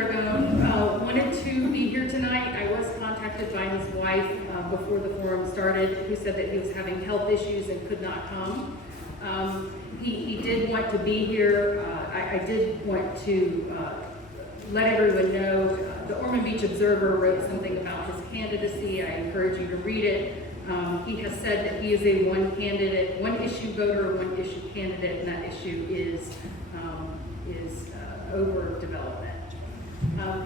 Dragone wanted to be here tonight. I was contacted by his wife before the forum started, who said that he was having health issues and could not come. He did want to be here. I did want to let everyone know. The Ormond Beach Observer wrote something about his candidacy. I encourage you to read it. He has said that he is a one-issue voter, one-issue candidate, and that issue is overdevelopment.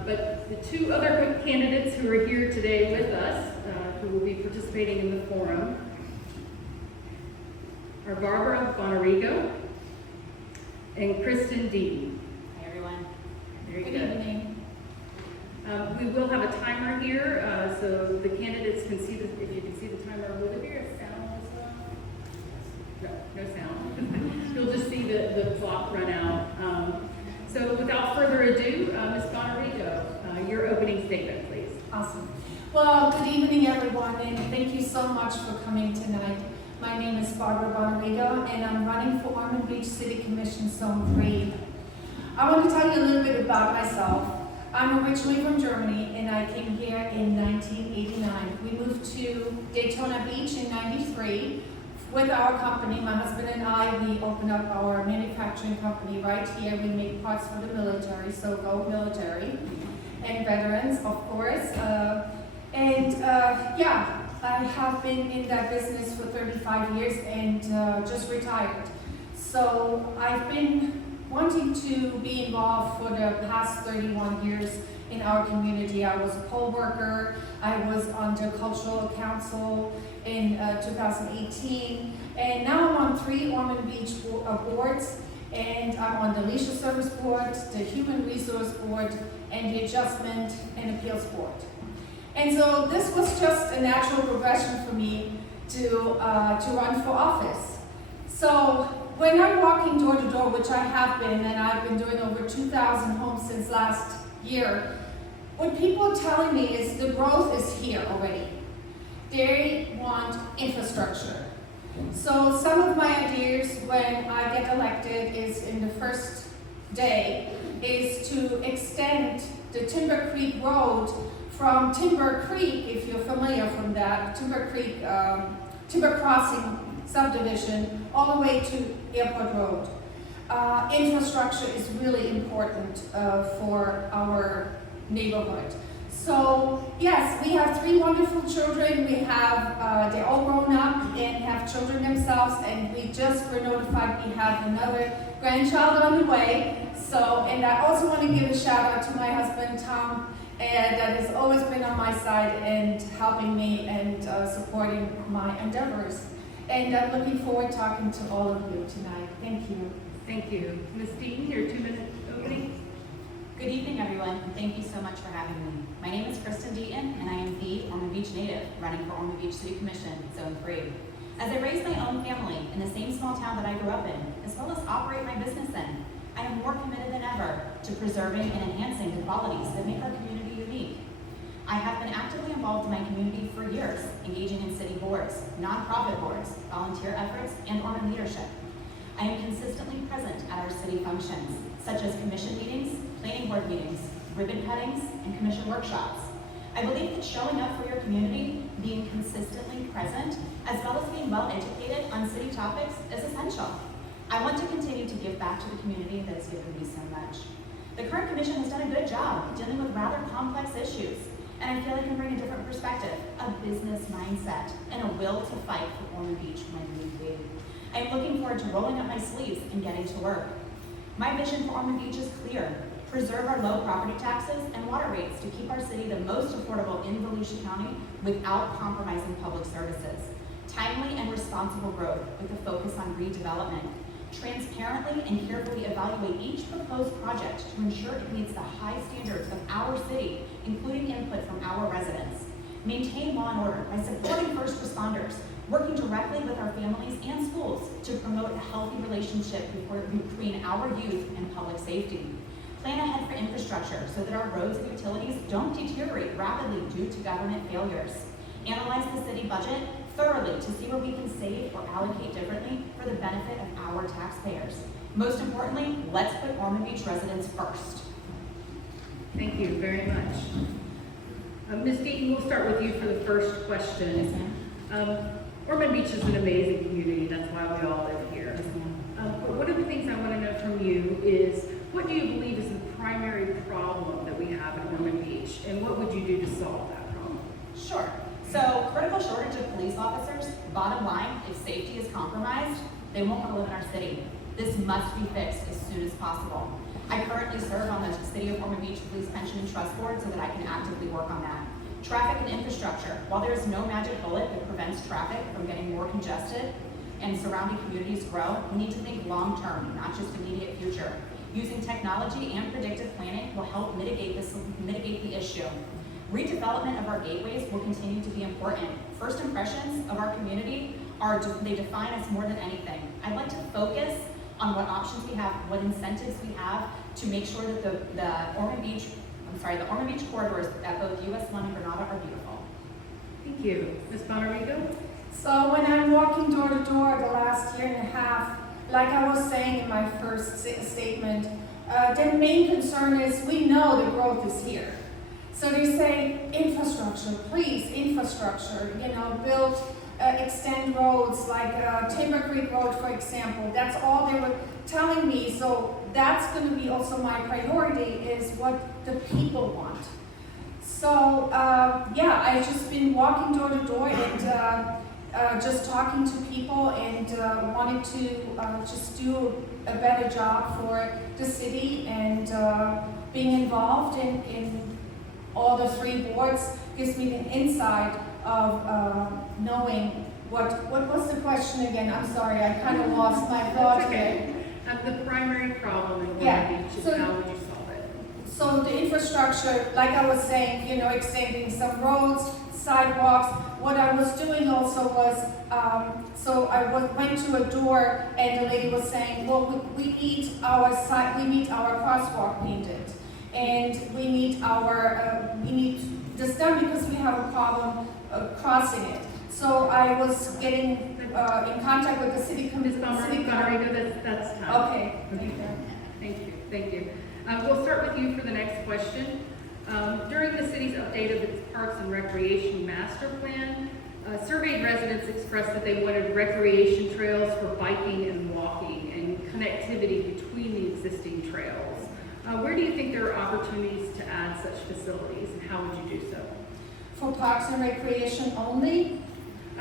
But the two other candidates who are here today with us, who will be participating in the forum, are Barbara Bonarigo and Kristen Deaton. Hi, everyone. Very Good good. evening. We will have a timer here, so the candidates can see if you can see the timer. Will there be a sound as well? No sound. You'll just see the clock run out. So without further ado, Ms. Bonarigo, your opening statement, please. Awesome. Well, good evening, everyone, and thank you so much for coming tonight. My name is Barbara Bonarigo, and I'm running for Ormond Beach City Commission Zone 3. I want to tell you a little bit about myself. I'm originally from Germany, and I came here in 1989. We moved to Daytona Beach in 93 with our company. My husband and I, we opened up our manufacturing company right here. We make parts for the military, so go military, and veterans, of course. Yeah, I have been in that business for 35 years and just retired. So I've been wanting to be involved for the past 31 years in our community. I was a poll worker. I was on the cultural council in 2018. And now I'm on 3 Ormond Beach boards. And I'm on the Leisure Service Board, the Human Resource Board, and the Adjustment and Appeals Board. And so this was just a natural progression for me to run for office. So when I'm walking door to door, which I have been, and I've been doing over 2,000 homes since last year, what people are telling me is the growth is here already. They want infrastructure. So some of my ideas when I get elected is in the first day is to extend the Timber Creek Road from Timber Creek, if you're familiar from that, Timber Creek, Timber Crossing subdivision, all the way to Airport Road. Infrastructure is really important for our neighborhood. So yes, we have 3 wonderful children. We have, they're all grown up and have children themselves, and we just were notified we have another grandchild on the way. So, and I also want to give a shout out to my husband, Tom, and that has always been on my side and helping me and supporting my endeavors. And I'm looking forward to talking to all of you tonight. Thank you. Thank you. Ms. Deaton, your 2-minute opening. Good evening, everyone. Thank you so much for having me. My name is Kristen Deaton, and I am the Ormond Beach native running for Ormond Beach City Commission, Zone 3. As I raise my own family in the same small town that I grew up in, as well as operate my business in, I am more committed than ever to preserving and enhancing the qualities that make our community unique. I have been actively involved in my community for years, engaging in city boards, nonprofit boards, volunteer efforts, and Ormond leadership. I am consistently present at our city functions, such as commission meetings, planning board meetings, ribbon cuttings, and commission workshops. I believe that showing up for your community, being consistently present, as well as being well educated on city topics is essential. I want to continue to give back to the community that has given me so much. The current commission has done a good job dealing with rather complex issues, and I feel I can bring a different perspective, a business mindset, and a will to fight for Ormond Beach when need be. I am looking forward to rolling up my sleeves and getting to work. My vision for Ormond Beach is clear: preserve our low property taxes and water rates to keep our city the most affordable in Volusia County without compromising public services. Timely and responsible growth with a focus on redevelopment. Transparently and carefully evaluate each proposed project to ensure it meets the high standards of our city, including input from our residents. Maintain law and order by supporting first responders, working directly with our families and schools to promote a healthy relationship between our youth and public safety. Plan ahead for infrastructure so that our roads and utilities don't deteriorate rapidly due to government failures. Analyze the city budget thoroughly to see where we can save or allocate differently for the benefit of our taxpayers. Most importantly, let's put Ormond Beach residents first. Thank you very much. Ms. Deaton, we'll start with you for the first question. Ormond Beach is an amazing community. That's why we all live here. But one of the things I want to know from you is, what do you believe is the primary problem that we have in Ormond Beach, and what would you do to solve that problem? Sure. So, critical shortage of police officers. Bottom line, if safety is compromised, they won't want to live in our city. This must be fixed as soon as possible. I currently serve on the City of Ormond Beach Police Pension and Trust Board so that I can actively work on that. Traffic and infrastructure. While there is no magic bullet that prevents traffic from getting more congested and surrounding communities grow, we need to think long-term, not just immediate future. Using technology and predictive planning will help mitigate the issue. Redevelopment of our gateways will continue to be important. First impressions of our community they define us more than anything. I'd like to focus on what options we have, what incentives we have to make sure that the Ormond Beach corridors at both US 1 and Granada are beautiful. Thank you. Ms. Bonarigo? So when I'm walking door to door the last year and a half, like I was saying in my first statement, the main concern is we know the growth is here. So they say infrastructure, please, infrastructure, build, extend roads like Timber Creek Road, for example. That's all they were telling me. So that's going to be also my priority, is what the people want. So I've just been walking door to door and just talking to people and wanted to just do a better job for the city, and being involved in all the 3 boards gives me the insight of knowing what was the question again? I'm sorry, I kind of lost my thought here. The primary problem in Ormond Beach is, how would you solve it? So the infrastructure, like I was saying, extending some roads, sidewalks. What I was doing also was, went to a door and the lady was saying, well, we need our crosswalk painted, and we need this done because we have a problem coursing it. So I was getting in contact with the city commission. That's time. Okay. Thank you. We'll start with you for the next question. During the city's update of its Parks and Recreation Master Plan, surveyed residents expressed that they wanted recreation trails for biking and walking and connectivity between the existing trails. Where do you think there are opportunities to add such facilities, and how would you do so? For Parks and Recreation only?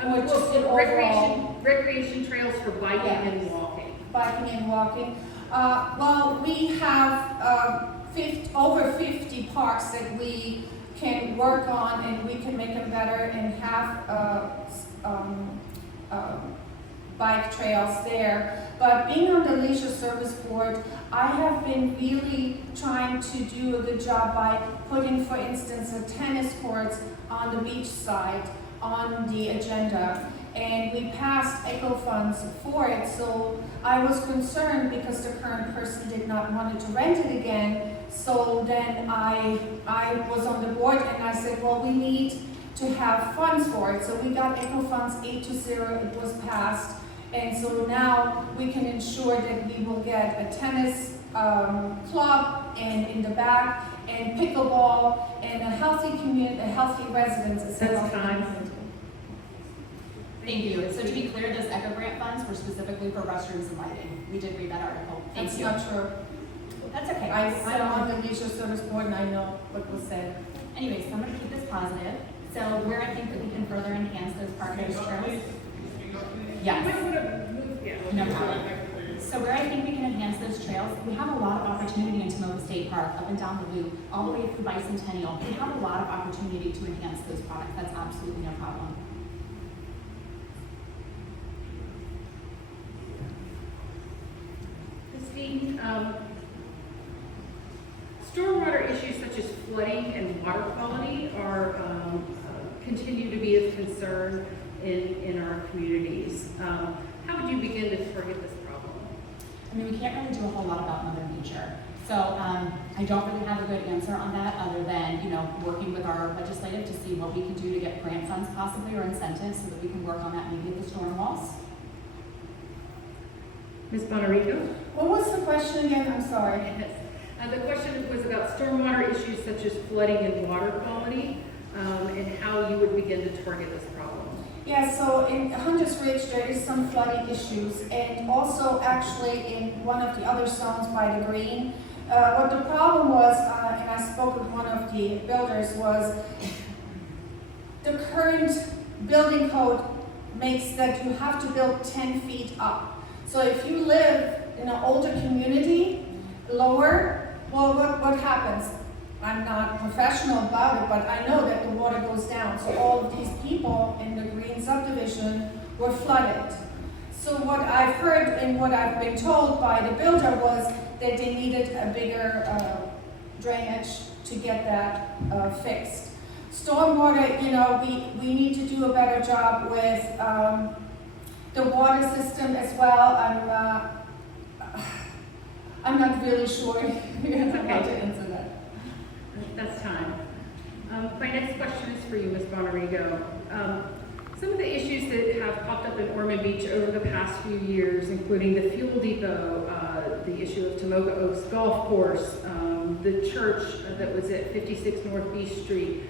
Or just in overall? Recreation trails for biking and walking. Biking and walking. Well, we have over 50 parks that we can work on, and we can make them better and have bike trails there. But being on the Leisure Service Board, I have been really trying to do a good job by putting, for instance, a tennis courts on the beach side on the agenda. And we passed ECHO funds for it, so I was concerned because the current person did not want to rent it again. So then I was on the board and I said, well, we need to have funds for it. So we got ECHO funds 8-0, it was passed. And so now we can ensure that we will get a tennis club and in the back, and pickleball, and a healthy community, a healthy residence. That's time. Thank you. So to be clear, those ECHO grant funds were specifically for restrooms and lighting. We did read that article. That's not true. That's okay. I'm on the Leisure Service Board and I know what was said. Anyways, so I'm going to keep this positive. So where I think that we can further enhance those partners' trails. Yes. No problem. So where I think we can enhance those trails, we have a lot of opportunity in Tomova State Park, up and down the loop, all the way through Bicentennial. We have a lot of opportunity to enhance those products. That's absolutely no problem. Christine, stormwater issues such as flooding and water quality are continue to be a concern in our communities. How would you begin to target this problem? I mean, we can't really do a whole lot about Mother Nature. So I don't really have a good answer on that, other than, working with our legislative to see what we can do to get grant funds possibly, or incentives, so that we can work on that maybe at the storm walls. Ms. Bonarico? What was the question again? I'm sorry. The question was about stormwater issues such as flooding and water quality, and how you would begin to target this problem. Yeah, so in Hunters Ridge, there is some flooding issues, and also actually in one of the other zones by the green. What the problem was, and I spoke with one of the builders, was the current building code makes that you have to build 10 feet up. So if you live in an older community, lower, well, what happens? I'm not professional about it, but I know that the water goes down. So all of these people in the green subdivision were flooded. So what I've heard and what I've been told by the builder was that they needed a bigger drainage to get that fixed. Stormwater, you know, we need to do a better job with the water system as well. I'm not really sure how to answer that. That's time. My next question is for you, Ms. Bonarigo. Some of the issues that have popped up in Ormond Beach over the past few years, including the fuel depot, the issue of Tomoka Oaks Golf Course, the church that was at 56 North Beach Street,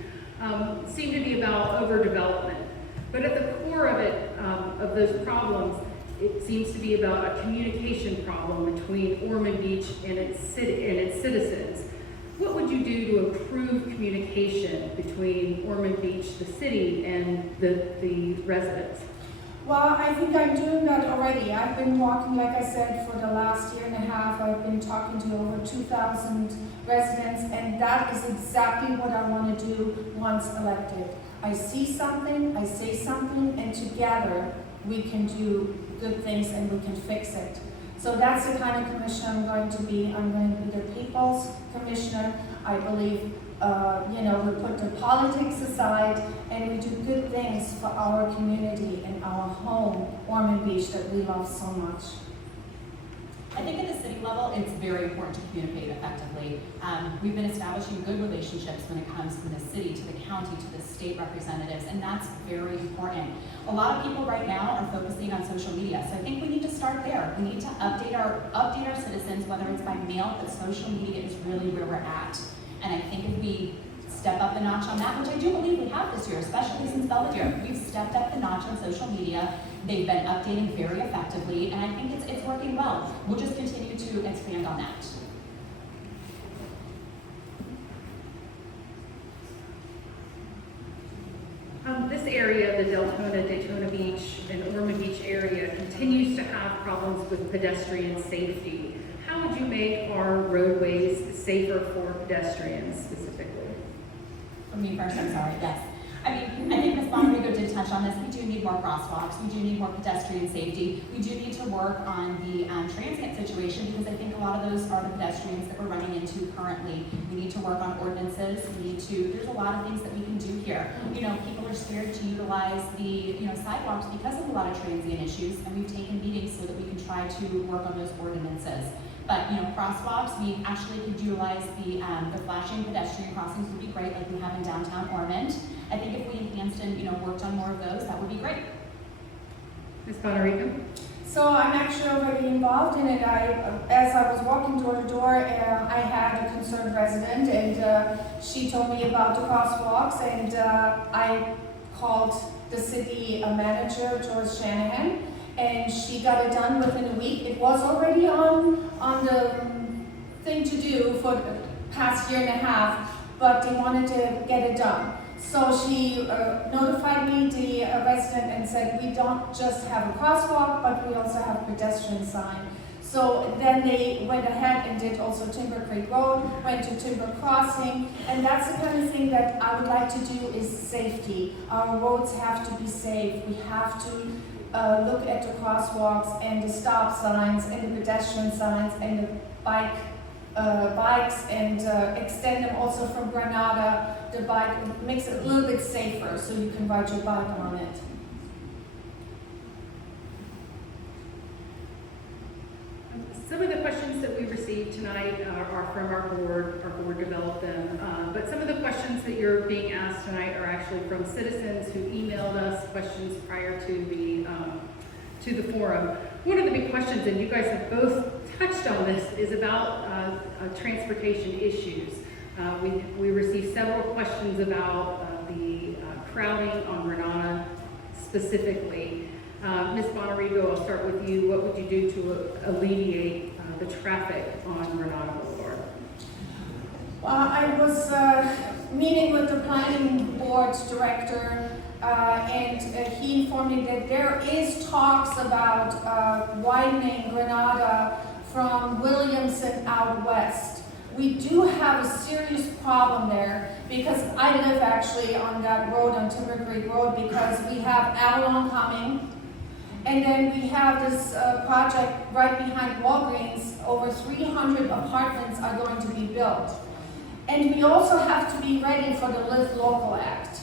seem to be about overdevelopment. But at the core of it, of those problems, it seems to be about a communication problem between Ormond Beach and its citizens. What would you do to improve communication between Ormond Beach, the city, and the residents? Well, I think I'm doing that already. I've been walking, like I said, for the last year and a half. I've been talking to over 2,000 residents, and that is exactly what I want to do once elected. I see something, I say something, and together we can do good things and we can fix it. So that's the kind of commissioner I'm going to be. I'm going to be the people's commissioner. I believe, we put the politics aside and we do good things for our community and our home, Ormond Beach, that we love so much. I think at the city level, it's very important to communicate effectively. We've been establishing good relationships when it comes from the city to the county to the state representatives, and that's very important. A lot of people right now are focusing on social media, so I think we need to start there. We need to update our citizens, whether it's by mail, but social media is really where we're at. And I think if we step up the notch on that, which I do believe we have this year, especially since Belvedere, we've stepped up the notch on social media. They've been updating very effectively, and I think it's working well. We'll just continue to expand on that. This area, the Deltona, Daytona Beach, and Ormond Beach area continues to have problems with pedestrian safety. How would you make our roadways safer for pedestrians specifically? For me first, I'm sorry, yes. I think Ms. Bonarigo did touch on this. We do need more crosswalks. We do need more pedestrian safety. We do need to work on the transient situation because I think a lot of those are the pedestrians that we're running into currently. We need to work on ordinances. There's a lot of things that we can do here. People are scared to utilize the, sidewalks because of a lot of transient issues, and we've taken meetings so that we can try to work on those ordinances. But, crosswalks, we actually could utilize the flashing pedestrian crossings would be great, like we have in downtown Ormond. I think if we enhanced and, worked on more of those, that would be great. Ms. Bonarigo? So I'm actually already involved in it. As I was walking door to door, I had a concerned resident, and she told me about the crosswalks, and I called the city manager, George Shanahan, and she got it done within a week. It was already on the thing to do for the past year and a half, but they wanted to get it done. So she notified me, the resident, and said, we don't just have a crosswalk, but we also have a pedestrian sign. So then they went ahead and did also Timber Creek Road, went to Timber Crossing, and that's the kind of thing that I would like to do is safety. Our roads have to be safe. We have to look at the crosswalks and the stop signs and the pedestrian signs and the bikes and extend them also from Granada. The bike makes it a little bit safer so you can ride your bike on it. Some of the questions that we received tonight are from our board developed them, but some of the questions that you're being asked tonight are actually from citizens who emailed us questions prior to the forum. One of the big questions, and you guys have both touched touched on this, is about transportation issues. We received several questions about the crowding on Renata specifically. Ms. Bonarigo, I'll start with you. What would you do to alleviate the traffic on Renata Boulevard? Well, I was meeting with the planning board director, and he informed me that there is talks about widening Granada from Williamson out west. We do have a serious problem there because I live actually on that road, on Timber Creek Road, because we have Avalon coming, and then we have this project right behind Walgreens. Over 300 apartments are going to be built. And we also have to be ready for the Live Local Act.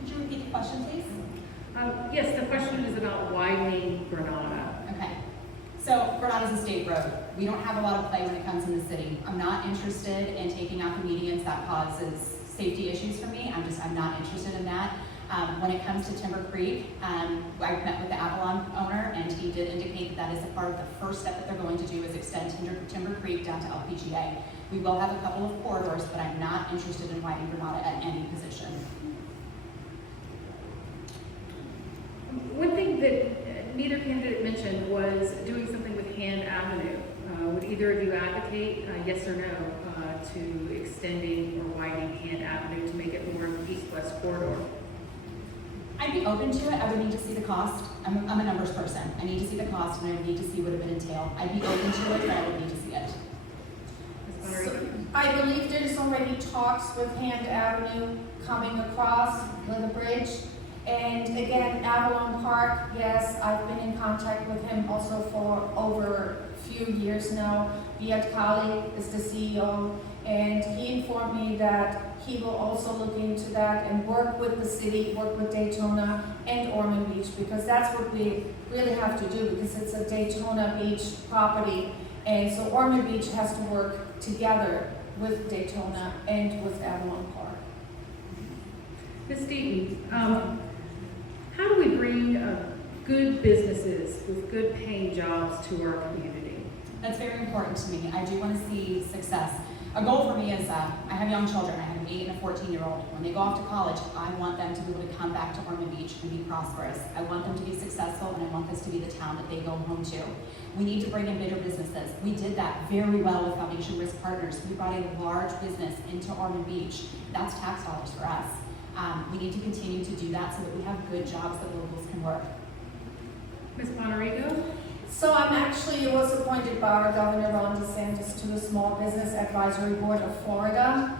Could you repeat the question, please? Yes, the question is about widening Granada. Okay. So Granada's a state road. We don't have a lot of play when it comes in the city. I'm not interested in taking out the medians. That causes safety issues for me. I'm not interested in that. When it comes to Timber Creek, I met with the Avalon owner, and he did indicate that is a part of the first step that they're going to do is extend Timber Creek down to LPGA. We will have a couple of corridors, but I'm not interested in widening Granada at any position. One thing that neither candidate mentioned was doing something with Hand Avenue. Would either of you advocate, yes or no, to extending or widening Hand Avenue to make it more of an east-west corridor? I'd be open to it. I would need to see the cost. I'm a numbers person. I need to see the cost, and I would need to see what it would entail. I'd be open to it, but I would need to see it. So, I believe there's already talks with Hand Avenue coming across with a bridge. And again, Avalon Park, yes, I've been in contact with him also for over a few years now. Viet Kali is the CEO, and he informed me that he will also look into that and work with the city, work with Daytona and Ormond Beach, because that's what we really have to do, because it's a Daytona Beach property. And so Ormond Beach has to work together with Daytona and with Avalon Park. Ms. Deaton, how do we bring good businesses with good paying jobs to our community? That's very important to me. I do want to see success. A goal for me is, I have young children. I have an 8 and a 14-year-old. When they go off to college, I want them to be able to come back to Ormond Beach and be prosperous. I want them to be successful, and I want this to be the town that they go home to. We need to bring in bigger businesses. We did that very well with Foundation Risk Partners. We brought a large business into Ormond Beach. That's tax dollars for us. We need to continue to do that so that we have good jobs that locals can work. Ms. Bonarigo? So I'm actually was appointed by our Governor Ron DeSantis to the Small Business Advisory Board of Florida.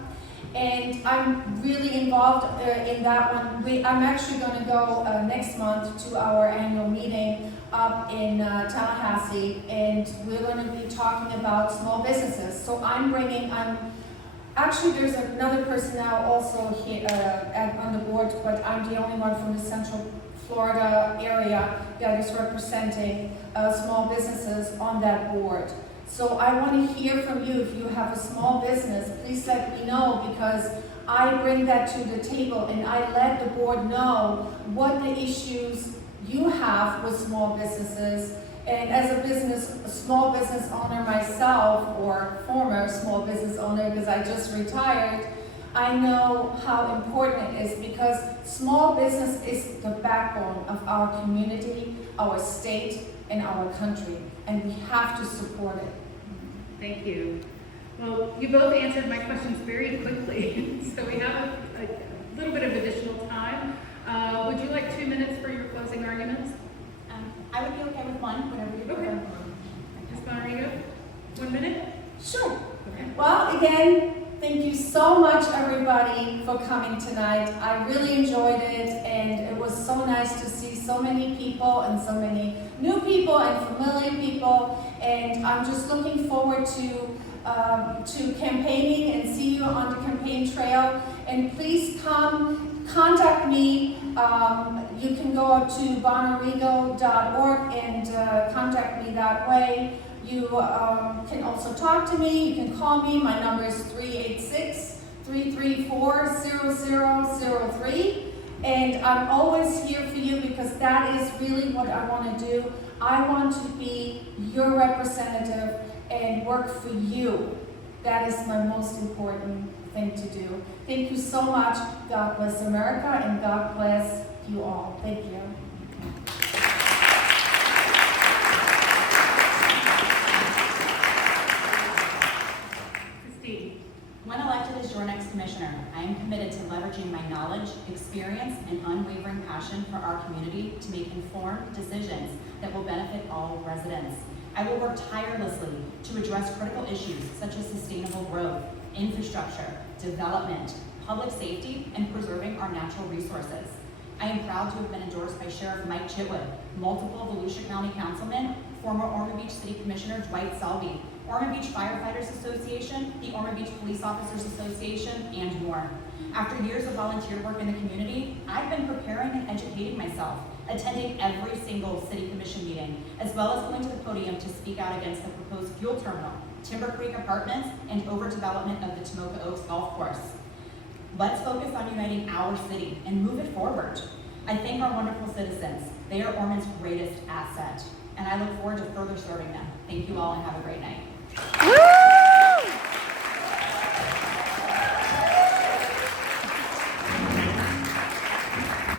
And I'm really involved in that one. I'm actually going to go next month to our annual meeting up in Tallahassee, and we're going to be talking about small businesses. So actually there's another person now also here on the board, but I'm the only one from the Central Florida area that is representing small businesses on that board. So I want to hear from you. If you have a small business, please let me know, because I bring that to the table and I let the board know what the issues you have with small businesses. And as a small business owner myself, or former small business owner because I just retired, I know how important it is, because small business is the backbone of our community, our state, and our country, and we have to support it. Thank you. Well, you both answered my questions very quickly, so we have a little bit of additional time. Would you like 2 minutes for your closing arguments? I would be okay with one, whatever you prefer. Okay. Ms. Bonarigo, 1 minute? Sure. Okay. Well, again, thank you so much, everybody, for coming tonight. I really enjoyed it, and it was so nice to see so many people, and so many new people and familiar people. And I'm just looking forward to campaigning and see you on the campaign trail. And please come, contact me. You can go up to bonarigo.org and contact me that way. You can also talk to me. You can call me. My number is 386-334-0003. And I'm always here for you because that is really what I want to do. I want to be your representative and work for you. That is my most important thing to do. Thank you so much. God bless America and God bless you all. Thank you. Christine. When elected as your next commissioner, I am committed to leveraging my knowledge, experience, and unwavering passion for our community to make informed decisions that will benefit all residents. I will work tirelessly to address critical issues such as sustainable growth, infrastructure, development, public safety, and preserving our natural resources. I am proud to have been endorsed by Sheriff Mike Chitwood, multiple Volusia County councilmen, former Ormond Beach City Commissioner Dwight Selby, Ormond Beach Firefighters Association, the Ormond Beach Police Officers Association, and more. After years of volunteer work in the community, I've been preparing and educating myself, attending every single city commission meeting, as well as going to the podium to speak out against the proposed fuel terminal, Timber Creek Apartments, and overdevelopment of the Tomoka Oaks Golf Course. Let's focus on uniting our city and move it forward. I thank our wonderful citizens. They are Ormond's greatest asset, and I look forward to further serving them. Thank you all and have a great night.